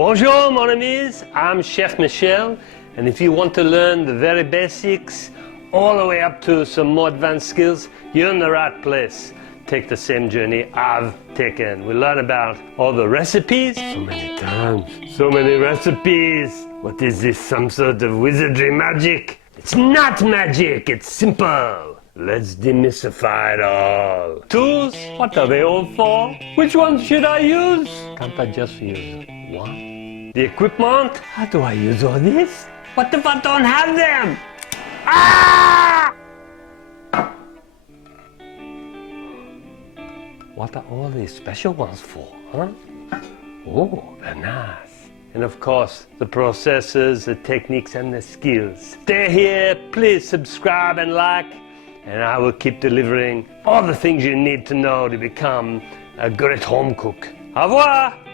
Bonjour, mon amis. I'm Chef Michel, and if you want to learn the very basics, all the way up to some more advanced skills, you're in the right place. Take the same journey I've taken. We learn about all the recipes. So many times, so many recipes. What is this, some sort of wizardry magic? It's not magic, it's simple. Let's demystify it all. Tools, what are they all for? Which ones should I use? Can't I just use one? The equipment, how do I use all this? What if I don't have them? Ah! What are all these special ones for, huh? Oh, they're nice. And of course, the processes, the techniques, and the skills. Stay here, please subscribe and like, and I will keep delivering all the things you need to know to become a great home cook. Au revoir!